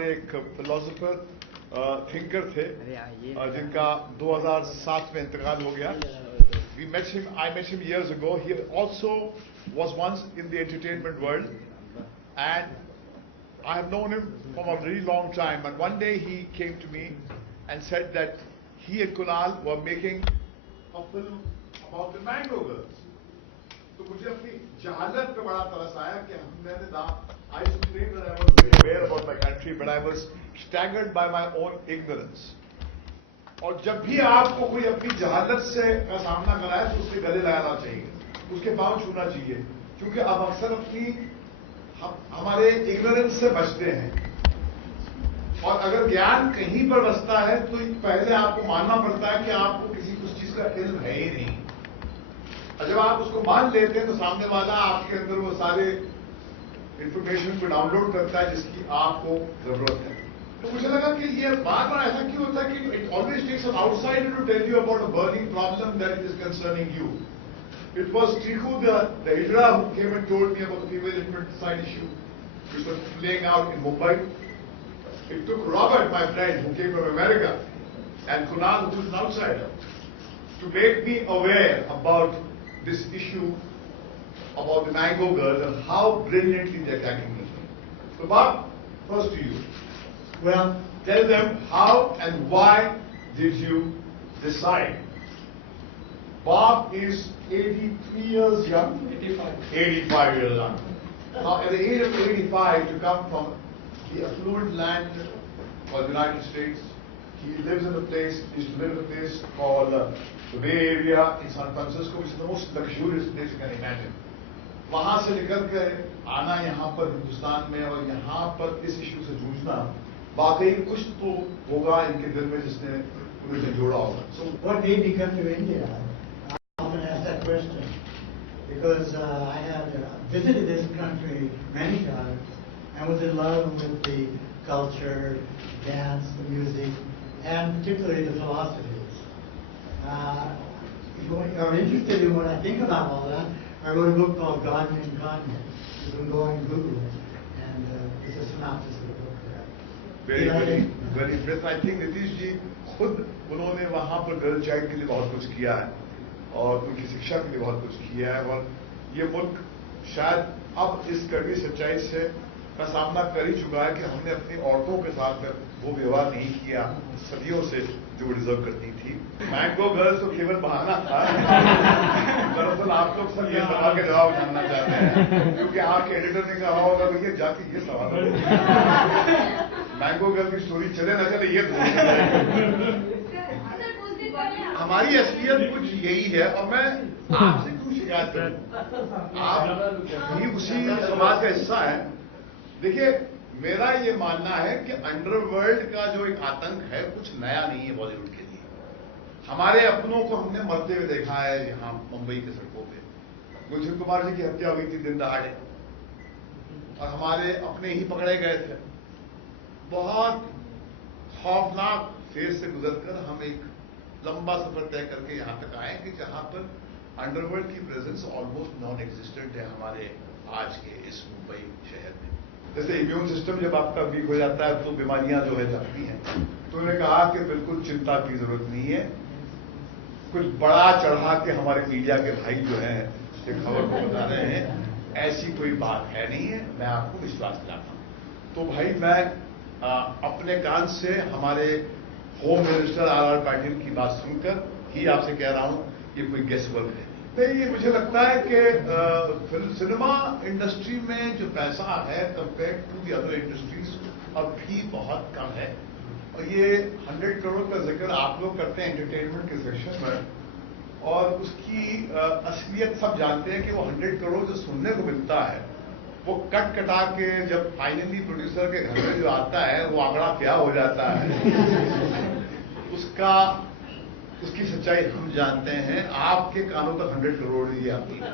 हमारे एक philosopher thinker थे जिनका 2007 में इंतकाल हो गया. I met him years ago. He also was once in the entertainment world, and I have known him from a very long time. And one day he came to me and said that he and Kunal were making a film about the Mango Girls. तो मुझे अपनी जहालत पे बड़ा तरस आया कि हमने I used to claim that I was very aware about my country, but I was staggered by my own ignorance. और जब भी आपको कोई अपनी जहालत से का सामना कराए तो उससे गले लगाना चाहिए, उसके पांव छूना चाहिए, क्योंकि आप अक्सर हमारे इग्नोरेंस से बचते हैं. और अगर ज्ञान कहीं पर बसता है तो पहले आपको मानना पड़ता है कि आपको किसी उस चीज का इल्म है ही नहीं. और जब आप उसको मान लेते हैं तो सामने वाला आपके अंदर वो सारे इंफॉर्मेशन को डाउनलोड करता है जिसकी आपको जरूरत है. तो मुझे लगा कि ये बार बार ऐसा क्यों होता है कि it always takes an outsider to tell you about a burning problem that is concerning you. It was Triku the Hijra who came and told me about the female infanticide issue which was playing out in Mumbai. It took Robert, my friend, who came from America, and Kunal, who was an outsider, to make me aware about this issue about the Mango Girls and how brilliantly they're tackling this. So Bob, first to you. Well, tell them how and why did you decide? Bob is 83 years young. 85 years young. Now, at the age of 85, to come from the affluent land of the United States, he lives in a place, he used to live in a place called the Bay Area in San Francisco, which is the most luxurious place you can imagine. वहां से निकल कर आना यहाँ पर हिंदुस्तान में और यहाँ पर इस इशू से जूझना वाकई कुछ तो होगा इनके दिल में जिसने उन्हें जोड़ा होगा. So what made me come to India? I often ask that question because I had visited this country many times and was in love with the culture, dance, the music, and particularly the philosophies. If you are interested in what I think about all that, I wrote a book called God and Incarnate. You can go and Google it, and it's a synopsis of the book there. Very impressive. I think Nitish ji खुद उन्होंने वहाँ पर girl child के लिए बहुत कुछ किया है और उनकी शिक्षा के लिए बहुत कुछ किया है. और ये मुल्क शायद अब इस कड़वी सच्चाई से का सामना कर ही चुका है कि हमने अपनी औरतों के साथ वो व्यवहार नहीं किया सदियों से जो वो डिजर्व करती थी. मैंगो गर्ल्स तो केवल बहाना था. दरअसल आप लोग सब ये सवाल के जवाब जानना चाहते हैं क्योंकि आपके एडिटर ने कहा होगा भैया जाके ये सवाल मैंगो गर्ल की स्टोरी चले ना चले ये हमारी असलियत कुछ यही है. और मैं आपसे क्यों शिकायत करूं, आप भी उसी समाज का हिस्सा है. देखिए, मेरा ये मानना है कि अंडरवर्ल्ड का जो एक आतंक है कुछ नया नहीं है बॉलीवुड के लिए. हमारे अपनों को हमने मरते हुए देखा है यहाँ मुंबई के सड़कों पे. गुलशन कुमार जी की हत्या हुई थी दिन दहाड़े और हमारे अपने ही पकड़े गए थे. बहुत खौफनाक फेज से गुजरकर हम एक लंबा सफर तय करके यहां तक आए कि जहां पर अंडरवर्ल्ड की प्रेजेंस ऑलमोस्ट नॉन एग्जिस्टेंट है हमारे आज के इस मुंबई शहर में. जैसे इम्यून सिस्टम जब आपका वीक हो जाता है तो बीमारियां जो है जाती हैं. तो उन्होंने कहा कि बिल्कुल चिंता की जरूरत नहीं है. कुछ बड़ा चढ़ा के हमारे मीडिया के भाई जो हैं ये खबर को बता रहे हैं, ऐसी कोई बात है नहीं है. मैं आपको विश्वास दिलाता हूं. तो भाई मैं अपने कान से हमारे होम मिनिस्टर आर पाटिल की बात सुनकर ही आपसे कह रहा हूं ये कोई गेस वर्क है नहीं. ये मुझे लगता है कि सिनेमा इंडस्ट्री में जो पैसा है compare to the other industries अब भी बहुत कम है. और ये 100 करोड़ का जिक्र आप लोग करते हैं एंटरटेनमेंट के सेक्शन में और उसकी असलियत सब जानते हैं कि वो 100 करोड़ जो सुनने को मिलता है वो कट कटा के जब फाइनली प्रोड्यूसर के घर में जो आता है वो आंकड़ा क्या हो जाता है उसकी सच्चाई हम जानते हैं. आपके कानों तक 100 करोड़ ही आती है.